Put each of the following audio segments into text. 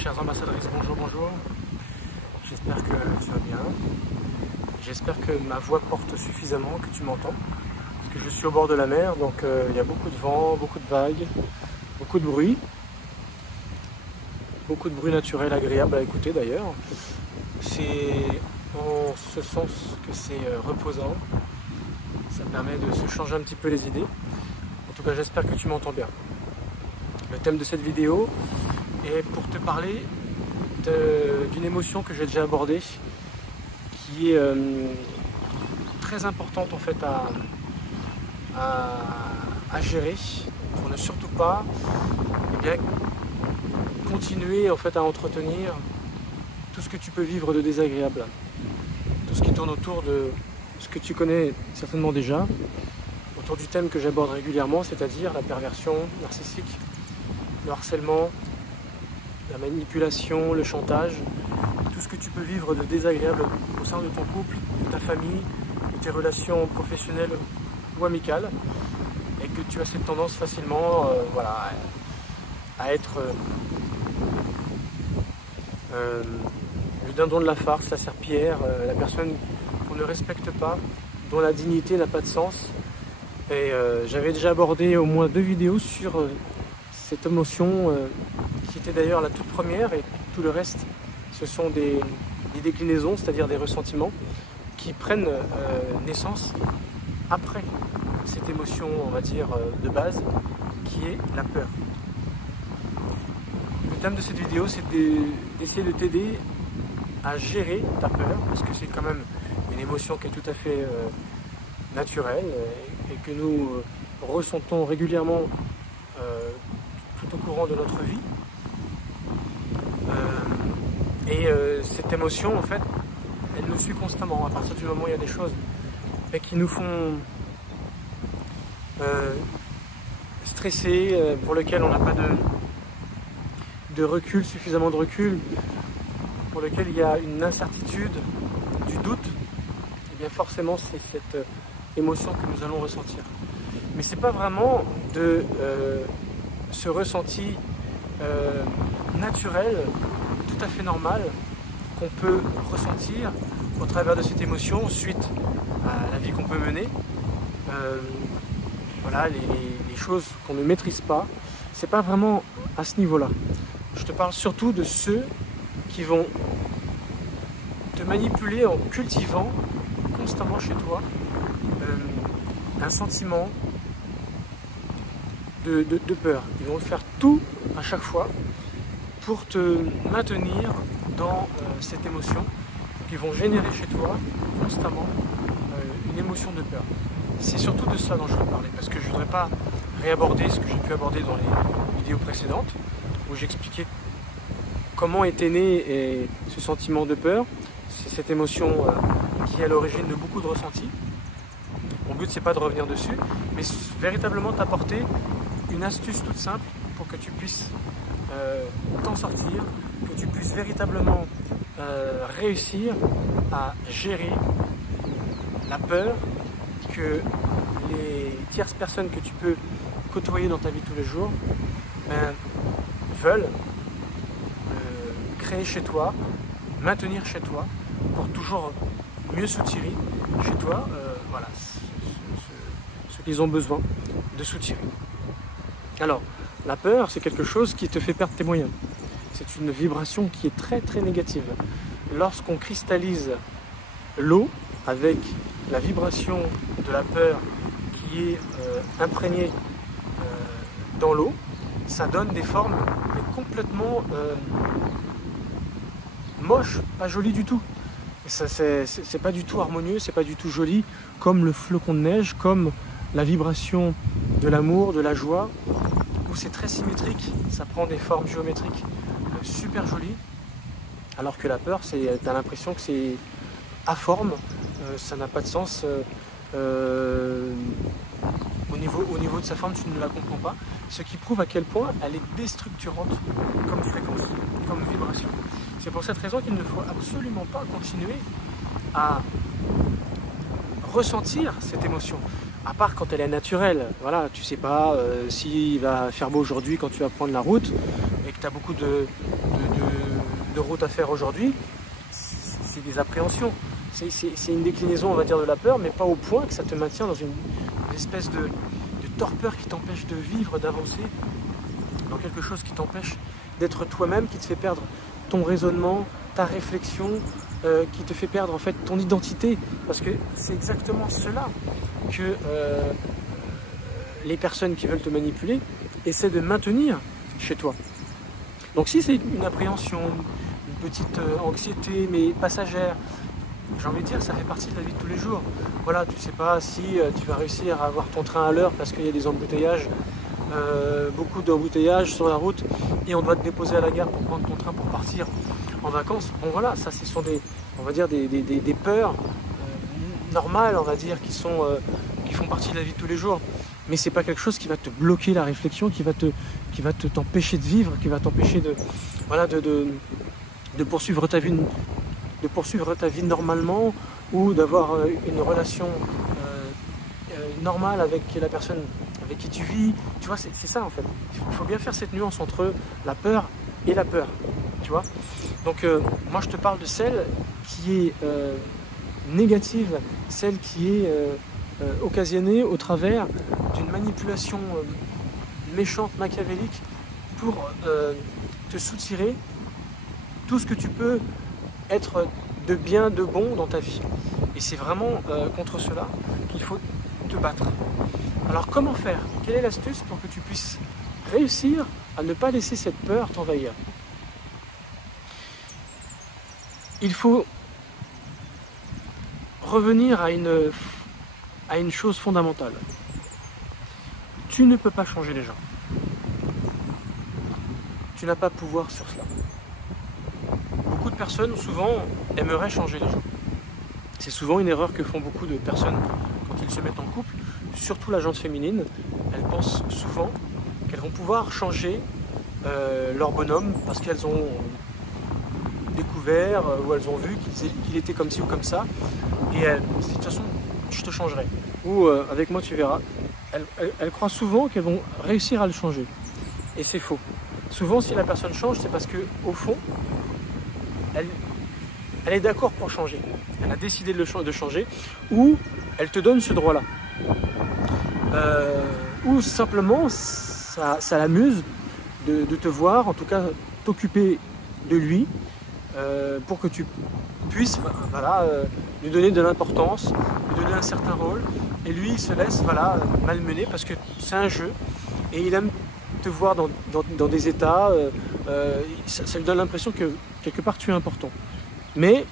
chères ambassadrices, bonjour, bonjour. J'espère que tu vas bien. J'espère que ma voix porte suffisamment, que tu m'entends. Parce que je suis au bord de la mer, donc il y a beaucoup de vent, beaucoup de vagues, beaucoup de bruit. Beaucoup de bruit naturel agréable à écouter d'ailleurs. C'est en ce sens que c'est reposant. Ça permet de se changer un petit peu les idées. En tout cas, j'espère que tu m'entends bien. Le thème de cette vidéo est pour te parler d'une émotion que j'ai déjà abordée, qui est très importante en fait à gérer, pour ne surtout pas continuer en fait à entretenir tout ce que tu peux vivre de désagréable, tout ce qui tourne autour de ce que tu connais certainement déjà, autour du thème que j'aborde régulièrement, c'est-à-dire la perversion narcissique, le harcèlement, la manipulation, le chantage, tout ce que tu peux vivre de désagréable au sein de ton couple, de ta famille, de tes relations professionnelles ou amicales, et que tu as cette tendance facilement à être le dindon de la farce, la serpillière, la personne qu'on ne respecte pas, dont la dignité n'a pas de sens. Et j'avais déjà abordé au moins 2 vidéos sur cette émotion qui était d'ailleurs la toute première, et tout le reste ce sont des déclinaisons, c'est-à-dire des ressentiments qui prennent naissance après cette émotion, on va dire, de base, qui est la peur. Le thème de cette vidéo, c'est d'essayer de t'aider à gérer ta peur, parce que c'est quand même une émotion qui est tout à fait naturelle et que nous ressentons régulièrement tout au courant de notre vie. Cette émotion, en fait, elle nous suit constamment. À partir du moment où il y a des choses qui nous font stresser, pour lesquelles on n'a pas de recul, suffisamment de recul, pour lequel il y a une incertitude, du doute, et bien forcément c'est cette émotion que nous allons ressentir. Mais c'est pas vraiment de ce ressenti naturel, tout à fait normal, qu'on peut ressentir au travers de cette émotion suite à la vie qu'on peut mener. Voilà, les choses qu'on ne maîtrise pas, c'est pas vraiment à ce niveau-là. Je te parle surtout de ceux qui vont te manipuler en cultivant constamment chez toi un sentiment de peur. Ils vont faire tout à chaque fois pour te maintenir dans cette émotion. Ils vont générer chez toi constamment une émotion de peur. C'est surtout de ça dont je veux parler, parce que je ne voudrais pas réaborder ce que j'ai pu aborder dans les vidéos précédentes, où j'expliquais comment était né ce sentiment de peur. C'est cette émotion qui est à l'origine de beaucoup de ressentis. Mon but, c'est pas de revenir dessus, mais véritablement t'apporter une astuce toute simple pour que tu puisses t'en sortir, que tu puisses véritablement réussir à gérer la peur que les tierces personnes que tu peux côtoyer dans ta vie tous les jours veulent créer chez toi, maintenir chez toi, pour toujours mieux soutirer chez toi voilà, ce qu'ils ont besoin de soutirer. Alors, la peur, c'est quelque chose qui te fait perdre tes moyens. C'est une vibration qui est très très négative. Lorsqu'on cristallise l'eau avec la vibration de la peur qui est imprégnée dans l'eau, ça donne des formes complètement moches, pas jolies du tout. C'est pas du tout harmonieux, c'est pas du tout joli, comme le flocon de neige, comme la vibration de l'amour, de la joie, où c'est très symétrique, ça prend des formes géométriques super jolies, alors que la peur, t'as l'impression que c'est informe, ça n'a pas de sens, au niveau de sa forme, tu ne la comprends pas, ce qui prouve à quel point elle est déstructurante comme fréquence, comme vibration. C'est pour cette raison qu'il ne faut absolument pas continuer à ressentir cette émotion, à part quand elle est naturelle. Voilà, tu sais pas s'il va faire beau aujourd'hui quand tu vas prendre la route et que tu as beaucoup de routes à faire aujourd'hui, c'est des appréhensions. C'est une déclinaison, on va dire, de la peur, mais pas au point que ça te maintient dans une espèce de torpeur qui t'empêche de vivre, d'avancer, dans quelque chose qui t'empêche d'être toi-même, qui te fait perdre ton raisonnement, ta réflexion, qui te fait perdre en fait ton identité. Parce que c'est exactement cela que les personnes qui veulent te manipuler essaient de maintenir chez toi. Donc si c'est une appréhension, une petite anxiété, mais passagère, j'ai envie de dire, ça fait partie de la vie de tous les jours. Voilà, tu ne sais pas si tu vas réussir à avoir ton train à l'heure parce qu'il y a des embouteillages, beaucoup d'embouteillages sur la route, et on doit te déposer à la gare pour prendre ton train pour partir en vacances. Bon voilà, ça ce sont on va dire des peurs normales, on va dire, qui font partie de la vie de tous les jours. Mais c'est pas quelque chose qui va te bloquer la réflexion, qui va t'empêcher de vivre, qui va t'empêcher de poursuivre ta vie normalement, ou d'avoir une relation normale avec la personne avec qui tu vis. Tu vois, c'est ça en fait. Il faut bien faire cette nuance entre la peur et la peur. Tu vois. Donc moi je te parle de celle qui est négative, celle qui est occasionnée au travers d'une manipulation méchante, machiavélique, pour te soutirer tout ce que tu peux être de bien, de bon dans ta vie. Et c'est vraiment contre cela qu'il faut te battre. Alors comment faire? Quelle est l'astuce pour que tu puisses réussir à ne pas laisser cette peur t'envahir? Il faut revenir à une chose fondamentale. Tu ne peux pas changer les gens. Tu n'as pas pouvoir sur cela. Beaucoup de personnes, souvent, aimeraient changer les gens. C'est souvent une erreur que font beaucoup de personnes quand ils se mettent en couple, surtout la gente féminine. Elles pensent souvent qu'elles vont pouvoir changer leur bonhomme parce qu'elles ont découvert ou elles ont vu qu'il était comme ci ou comme ça. Et elles disent, de toute façon, je te changerai. Ou avec moi, tu verras. Elles croient souvent qu'elles vont réussir à le changer. Et c'est faux. Souvent, si la personne change, c'est parce qu'au fond, elle est d'accord pour changer. Elle a décidé de changer, ou elle te donne ce droit-là. Ou simplement, ça l'amuse de te voir, en tout cas t'occuper de lui, pour que tu puisses lui donner de l'importance, lui donner un certain rôle. Et lui, il se laisse malmener parce que c'est un jeu. Et il aime te voir dans des états, ça lui donne l'impression que quelque part tu es important. Mais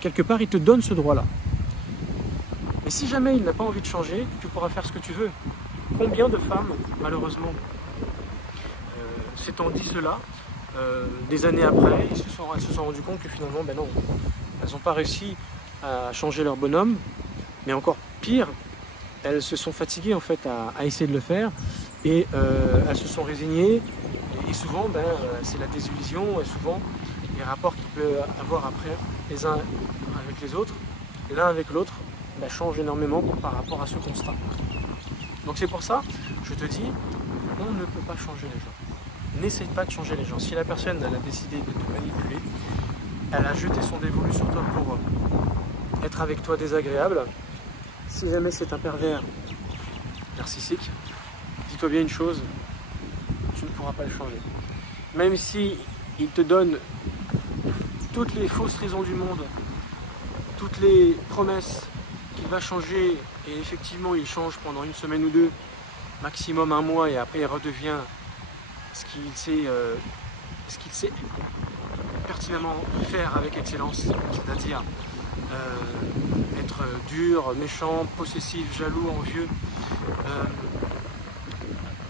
quelque part il te donne ce droit-là. Mais si jamais il n'a pas envie de changer, tu pourras faire ce que tu veux. Combien de femmes, malheureusement, s'étant dit cela, des années après, elles se sont rendues compte que finalement, ben non, elles n'ont pas réussi à changer leur bonhomme, mais encore pire, elles se sont fatiguées en fait à essayer de le faire. Et elles se sont résignées, et souvent c'est la désillusion, et souvent les rapports qu'il peut avoir après les uns avec les autres, l'un avec l'autre, changent énormément par rapport à ce constat. Donc c'est pour ça, je te dis, on ne peut pas changer les gens. N'essaye pas de changer les gens. Si la personne elle a décidé de te manipuler, elle a jeté son dévolu sur toi pour être avec toi désagréable, si jamais c'est un pervers narcissique, dis-toi bien une chose, tu ne pourras pas le changer. Même si il te donne toutes les fausses raisons du monde, toutes les promesses qu'il va changer, et effectivement il change pendant une semaine ou deux, maximum un mois, et après il redevient ce qu'il sait pertinemment faire avec excellence, c'est-à-dire être dur, méchant, possessif, jaloux, envieux,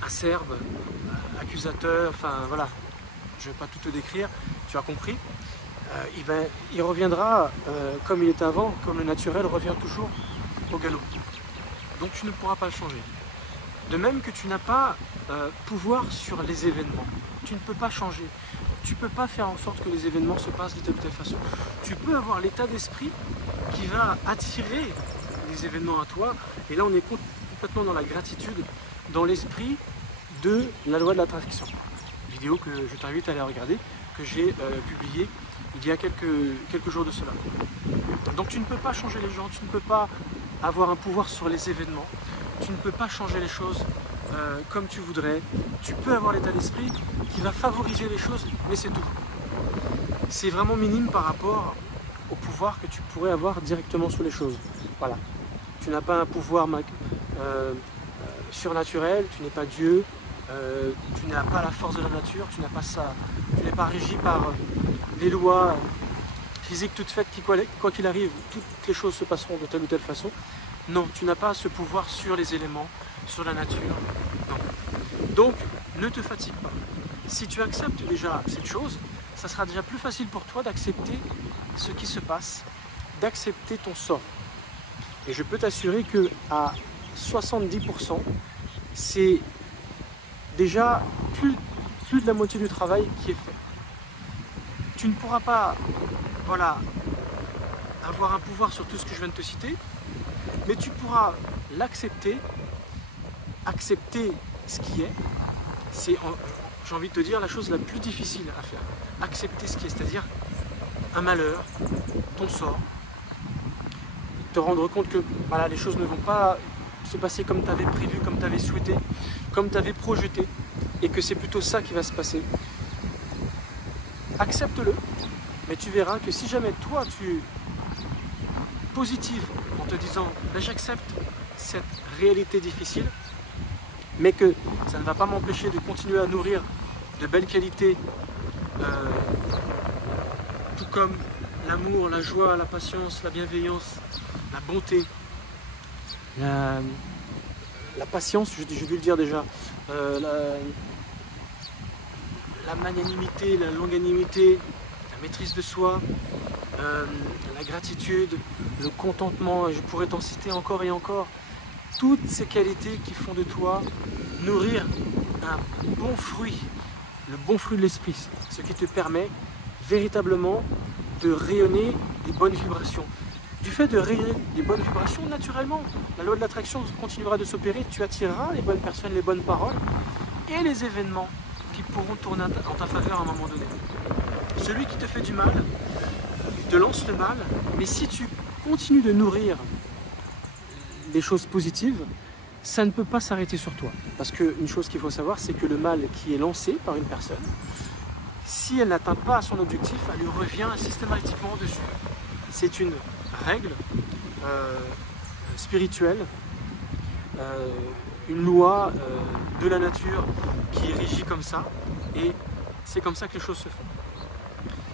acerbe, accusateur, enfin voilà, je ne vais pas tout te décrire, tu as compris. Il reviendra comme il était avant, comme le naturel revient toujours au galop. Donc tu ne pourras pas le changer. De même que tu n'as pas pouvoir sur les événements. Tu ne peux pas changer. Tu ne peux pas faire en sorte que les événements se passent de telle ou telle façon. Tu peux avoir l'état d'esprit qui va attirer les événements à toi. Et là, on est complètement dans la gratitude, dans l'esprit de la loi de l'attraction. vidéo que je t'invite à aller regarder, que j'ai publiée il y a quelques jours de cela. Donc tu ne peux pas changer les gens, tu ne peux pas avoir un pouvoir sur les événements, tu ne peux pas changer les choses comme tu voudrais. Tu peux avoir l'état d'esprit qui va favoriser les choses, mais c'est tout. C'est vraiment minime par rapport au pouvoir que tu pourrais avoir directement sur les choses. Voilà. Tu n'as pas un pouvoir surnaturel, tu n'es pas Dieu, tu n'as pas la force de la nature, tu n'as pas ça, tu n'es pas régi par les lois physiques toutes faites qui, quoi qu'il arrive, toutes les choses se passeront de telle ou telle façon. Non, tu n'as pas ce pouvoir sur les éléments, sur la nature. Non. Donc, ne te fatigue pas. Si tu acceptes déjà cette chose, ça sera déjà plus facile pour toi d'accepter ce qui se passe, d'accepter ton sort. Et je peux t'assurer que à 70%, c'est déjà plus de la moitié du travail qui est fait. Tu ne pourras pas, voilà, avoir un pouvoir sur tout ce que je viens de te citer, mais tu pourras l'accepter, accepter ce qui est. C'est, j'ai envie de te dire, la chose la plus difficile à faire. Accepter ce qui est, c'est-à-dire un malheur, ton sort, te rendre compte que voilà, les choses ne vont pas se passer comme tu avais prévu, comme tu avais souhaité, comme tu avais projeté, et que c'est plutôt ça qui va se passer. Accepte-le, mais tu verras que si jamais toi tu positive en te disant ben, j'accepte cette réalité difficile, mais que ça ne va pas m'empêcher de continuer à nourrir de belles qualités, tout comme l'amour, la joie, la patience, la bienveillance, la bonté, la patience, je vais le dire déjà, la magnanimité, la longanimité, la maîtrise de soi, la gratitude, le contentement, je pourrais t'en citer encore et encore. Toutes ces qualités qui font de toi nourrir un bon fruit, le bon fruit de l'esprit, ce qui te permet véritablement de rayonner des bonnes vibrations. Du fait de rayonner des bonnes vibrations, naturellement, la loi de l'attraction continuera de s'opérer, tu attireras les bonnes personnes, les bonnes paroles et les événements qui pourront tourner en ta faveur à un moment donné. Celui qui te fait du mal, il te lance le mal, mais si tu continues de nourrir des choses positives, ça ne peut pas s'arrêter sur toi. Parce qu'une chose qu'il faut savoir, c'est que le mal qui est lancé par une personne, si elle n'atteint pas son objectif, elle lui revient systématiquement dessus. C'est une règle spirituelle, une loi de la nature qui est régie comme ça, et c'est comme ça que les choses se font.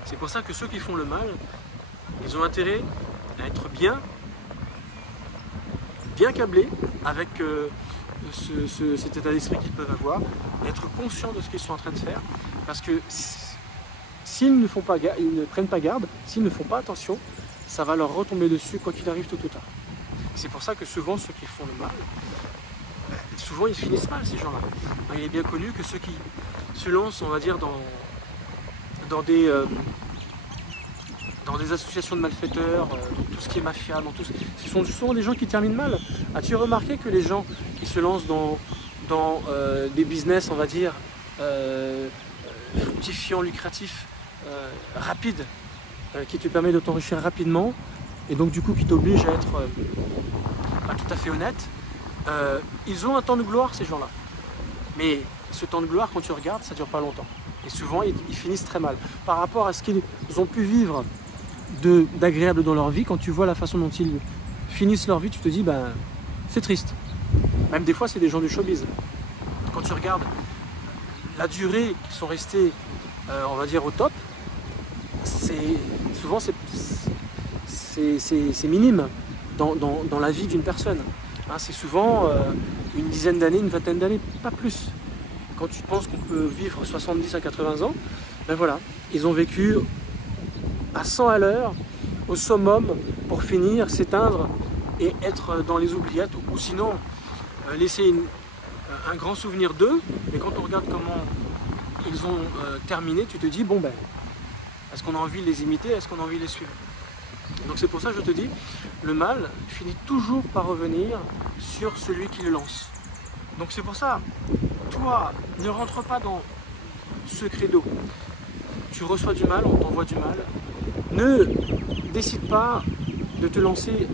C'est pour ça que ceux qui font le mal, ils ont intérêt à être bien câblés avec cet état d'esprit qu'ils peuvent avoir, d'être conscients de ce qu'ils sont en train de faire, parce que s'ils ne prennent pas garde, s'ils ne font pas attention, ça va leur retomber dessus quoi qu'il arrive tôt ou tard. C'est pour ça que souvent ceux qui font le mal, souvent ils finissent mal ces gens-là. Il est bien connu que ceux qui se lancent, on va dire, dans des associations de malfaiteurs, tout ce qui est mafia, ce sont souvent des gens qui terminent mal. As-tu remarqué que les gens qui se lancent dans des business, on va dire, fructifiants, lucratifs, rapides, qui te permet de t'enrichir rapidement, et donc du coup qui t'oblige à être pas tout à fait honnête, ils ont un temps de gloire ces gens-là. Mais ce temps de gloire, quand tu regardes, ça ne dure pas longtemps. Et souvent, ils finissent très mal. Par rapport à ce qu'ils ont pu vivre d'agréable dans leur vie, quand tu vois la façon dont ils finissent leur vie, tu te dis, ben, c'est triste. Même des fois, c'est des gens du showbiz. Quand tu regardes la durée qu'ils sont restés, on va dire, au top, souvent c'est minime dans la vie d'une personne. Hein, c'est souvent une dizaine d'années, une vingtaine d'années, pas plus. Quand tu penses qu'on peut vivre 70 à 80 ans, ben voilà, ils ont vécu à 100 à l'heure, au summum, pour finir, s'éteindre et être dans les oubliettes, ou sinon laisser un grand souvenir d'eux, mais quand on regarde comment ils ont terminé, tu te dis, bon ben, est-ce qu'on a envie de les imiter, est-ce qu'on a envie de les suivre? Donc c'est pour ça que je te dis, le mal finit toujours par revenir sur celui qui le lance. Donc c'est pour ça, toi, ne rentre pas dans ce credo. Tu reçois du mal, on t'envoie du mal. Ne décide pas de te lancer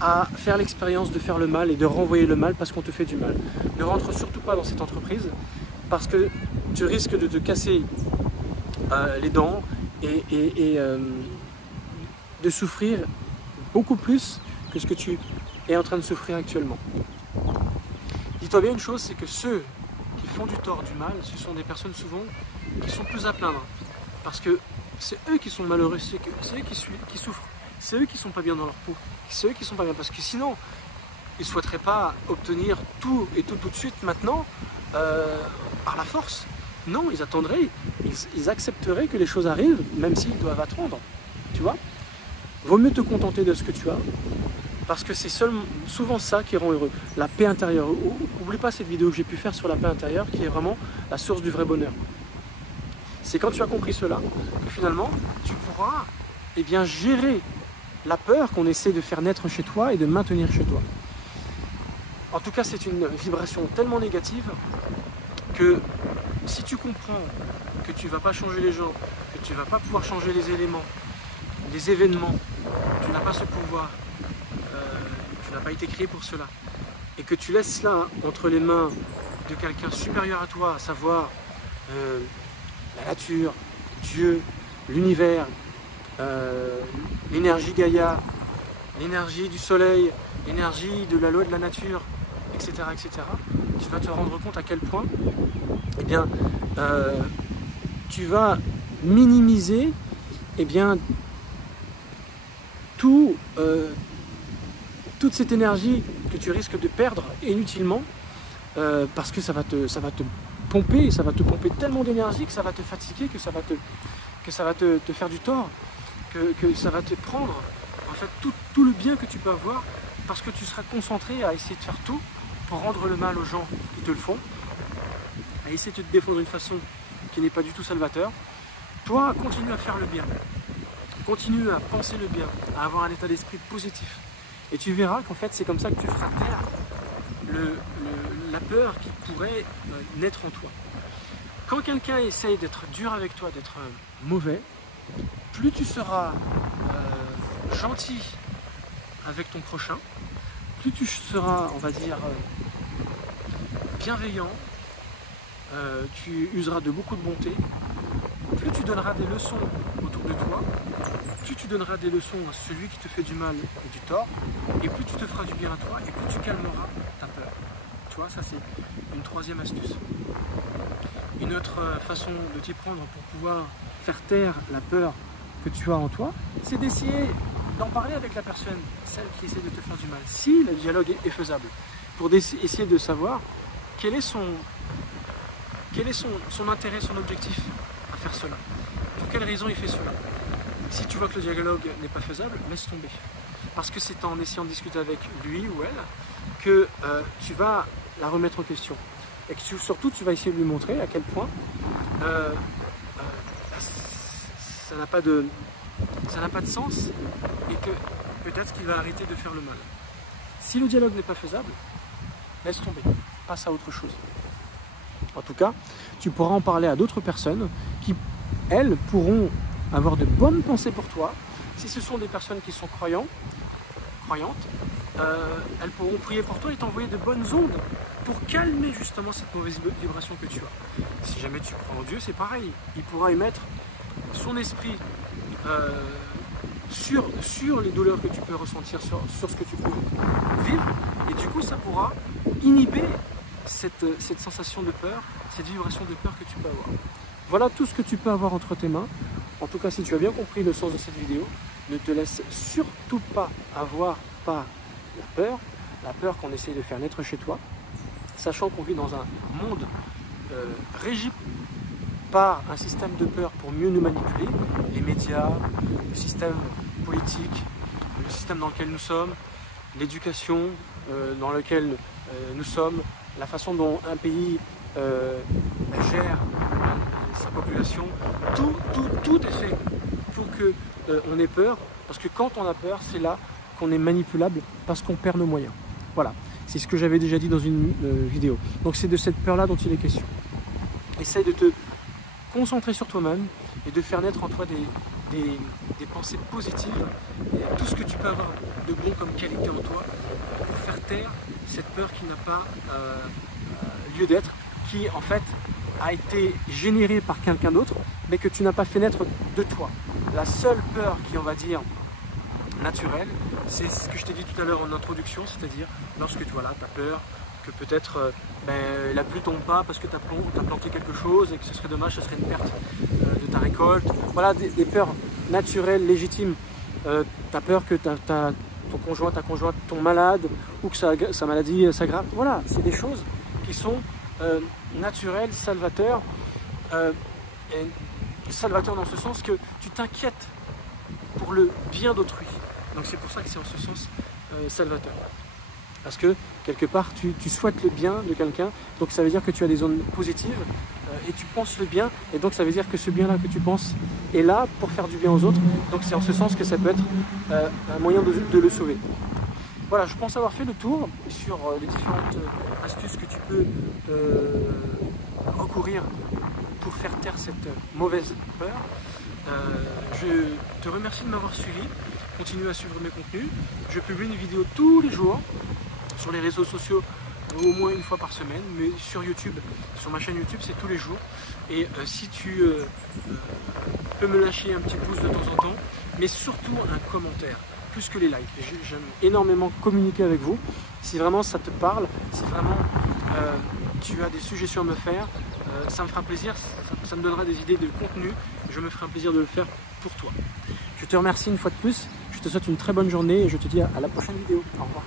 à faire l'expérience de faire le mal et de renvoyer le mal parce qu'on te fait du mal. Ne rentre surtout pas dans cette entreprise parce que tu risques de te casser les dents et de souffrir beaucoup plus que ce que tu es en train de souffrir actuellement. Dis-toi bien une chose, c'est que ceux qui font du tort, du mal, ce sont des personnes souvent qui sont plus à plaindre. Parce que c'est eux qui sont malheureux, c'est eux qui souffrent, c'est eux qui sont pas bien dans leur peau, c'est eux qui sont pas bien. Parce que sinon, ils ne souhaiteraient pas obtenir tout et tout de suite maintenant par la force. Non, ils attendraient, ils accepteraient que les choses arrivent, même s'ils doivent attendre. Tu vois? Vaut mieux te contenter de ce que tu as, parce que c'est souvent ça qui rend heureux. La paix intérieure. N'oublie pas cette vidéo que j'ai pu faire sur la paix intérieure, qui est vraiment la source du vrai bonheur. C'est quand tu as compris cela, que finalement, tu pourras gérer la peur qu'on essaie de faire naître chez toi et de maintenir chez toi. En tout cas, c'est une vibration tellement négative que si tu comprends que tu ne vas pas changer les gens, que tu ne vas pas pouvoir changer les éléments, les événements, tu n'as pas ce pouvoir, tu n'as pas été créé pour cela, et que tu laisses cela entre les mains de quelqu'un supérieur à toi, à savoir la nature, Dieu, l'univers, l'énergie Gaïa, l'énergie du soleil, l'énergie de la loi de la nature, etc., etc., tu vas te rendre compte à quel point tu vas minimiser toute cette énergie que tu risques de perdre inutilement parce que ça va te pomper, ça va te pomper tellement d'énergie que ça va te fatiguer, que ça va te faire du tort, que ça va te prendre en fait tout le bien que tu peux avoir parce que tu seras concentré à essayer de faire tout pour rendre le mal aux gens qui te le font, à essayer de te défendre d'une façon qui n'est pas du tout salvateur. Toi, continue à faire le bien, continue à penser le bien, à avoir un état d'esprit positif. Et tu verras qu'en fait, c'est comme ça que tu feras taire la peur qui pourrait naître en toi. Quand quelqu'un essaye d'être dur avec toi, d'être mauvais, plus tu seras gentil avec ton prochain, plus tu seras, on va dire, bienveillant, tu useras de beaucoup de bonté, plus tu donneras des leçons autour de toi, plus tu donneras des leçons à celui qui te fait du mal et du tort, et plus tu te feras du bien à toi, et plus tu calmeras ta peur. Tu vois, ça c'est une troisième astuce. Une autre façon de t'y prendre pour pouvoir faire taire la peur que tu as en toi, c'est d'essayer d'en parler avec la personne, celle qui essaie de te faire du mal, si le dialogue est faisable, pour essayer de savoir quel est son intérêt, son objectif à faire cela. Pour quelle raison il fait cela? Si tu vois que le dialogue n'est pas faisable, laisse tomber. Parce que c'est en essayant de discuter avec lui ou elle que tu vas la remettre en question. Et que surtout, tu vas essayer de lui montrer à quel point ça n'a pas de sens et que peut-être qu'il va arrêter de faire le mal. Si le dialogue n'est pas faisable, laisse tomber, passe à autre chose. En tout cas, tu pourras en parler à d'autres personnes qui, elles, pourront avoir de bonnes pensées pour toi. Si ce sont des personnes qui sont croyantes, elles pourront prier pour toi et t'envoyer de bonnes ondes pour calmer justement cette mauvaise vibration que tu as. Si jamais tu crois en Dieu, c'est pareil. Il pourra émettre son esprit sur les douleurs que tu peux ressentir, sur ce que tu peux vivre. Et du coup, ça pourra inhiber cette sensation de peur, cette vibration de peur que tu peux avoir. Voilà tout ce que tu peux avoir entre tes mains. En tout cas, si tu as bien compris le sens de cette vidéo, ne te laisse surtout pas avoir par la peur qu'on essaie de faire naître chez toi, sachant qu'on vit dans un monde régi par un système de peur pour mieux nous manipuler, les médias, le système politique, le système dans lequel nous sommes, l'éducation dans lequel nous sommes, la façon dont un pays gère sa population, tout est fait pour qu'on ait peur, parce que quand on a peur, c'est là qu'on est manipulable, parce qu'on perd nos moyens. Voilà, c'est ce que j'avais déjà dit dans une vidéo. Donc c'est de cette peur-là dont il est question. essaye de te concentrer sur toi-même et de faire naître en toi des pensées positives, et tout ce que tu peux avoir de bon comme qualité en toi pour faire taire cette peur qui n'a pas lieu d'être, qui en fait a été générée par quelqu'un d'autre, mais que tu n'as pas fait naître de toi. La seule peur qui, on va dire, naturelle, c'est ce que je t'ai dit tout à l'heure en introduction, c'est-à-dire lorsque tu as peur que peut-être la pluie tombe pas parce que tu as planté quelque chose et que ce serait dommage, ce serait une perte de ta récolte. Voilà, des peurs naturelles, légitimes. Tu as peur que ton conjoint, ta conjointe tombe malade ou que sa maladie s'aggrave. Voilà, c'est des choses qui sont naturelles, salvateurs. Salvateur dans ce sens que tu t'inquiètes pour le bien d'autrui. Donc c'est pour ça que c'est en ce sens salvateur. Parce que quelque part tu souhaites le bien de quelqu'un, donc ça veut dire que tu as des ondes positives et tu penses le bien, et donc ça veut dire que ce bien là que tu penses est là pour faire du bien aux autres. Donc c'est en ce sens que ça peut être un moyen de le sauver. Voilà, je pense avoir fait le tour sur les différentes astuces que tu peux recourir pour faire taire cette mauvaise peur. Je te remercie de m'avoir suivi. Continue à suivre mes contenus. Je publie une vidéo tous les jours sur les réseaux sociaux, au moins une fois par semaine, mais sur YouTube, sur ma chaîne YouTube, c'est tous les jours. Et si tu peux me lâcher un petit pouce de temps en temps, mais surtout un commentaire, plus que les likes. J'aime énormément communiquer avec vous. Si vraiment ça te parle, si vraiment tu as des suggestions à me faire, ça me fera plaisir, ça me donnera des idées de contenu, je me ferai un plaisir de le faire pour toi. Je te remercie une fois de plus, je te souhaite une très bonne journée et je te dis à la prochaine vidéo. Au revoir.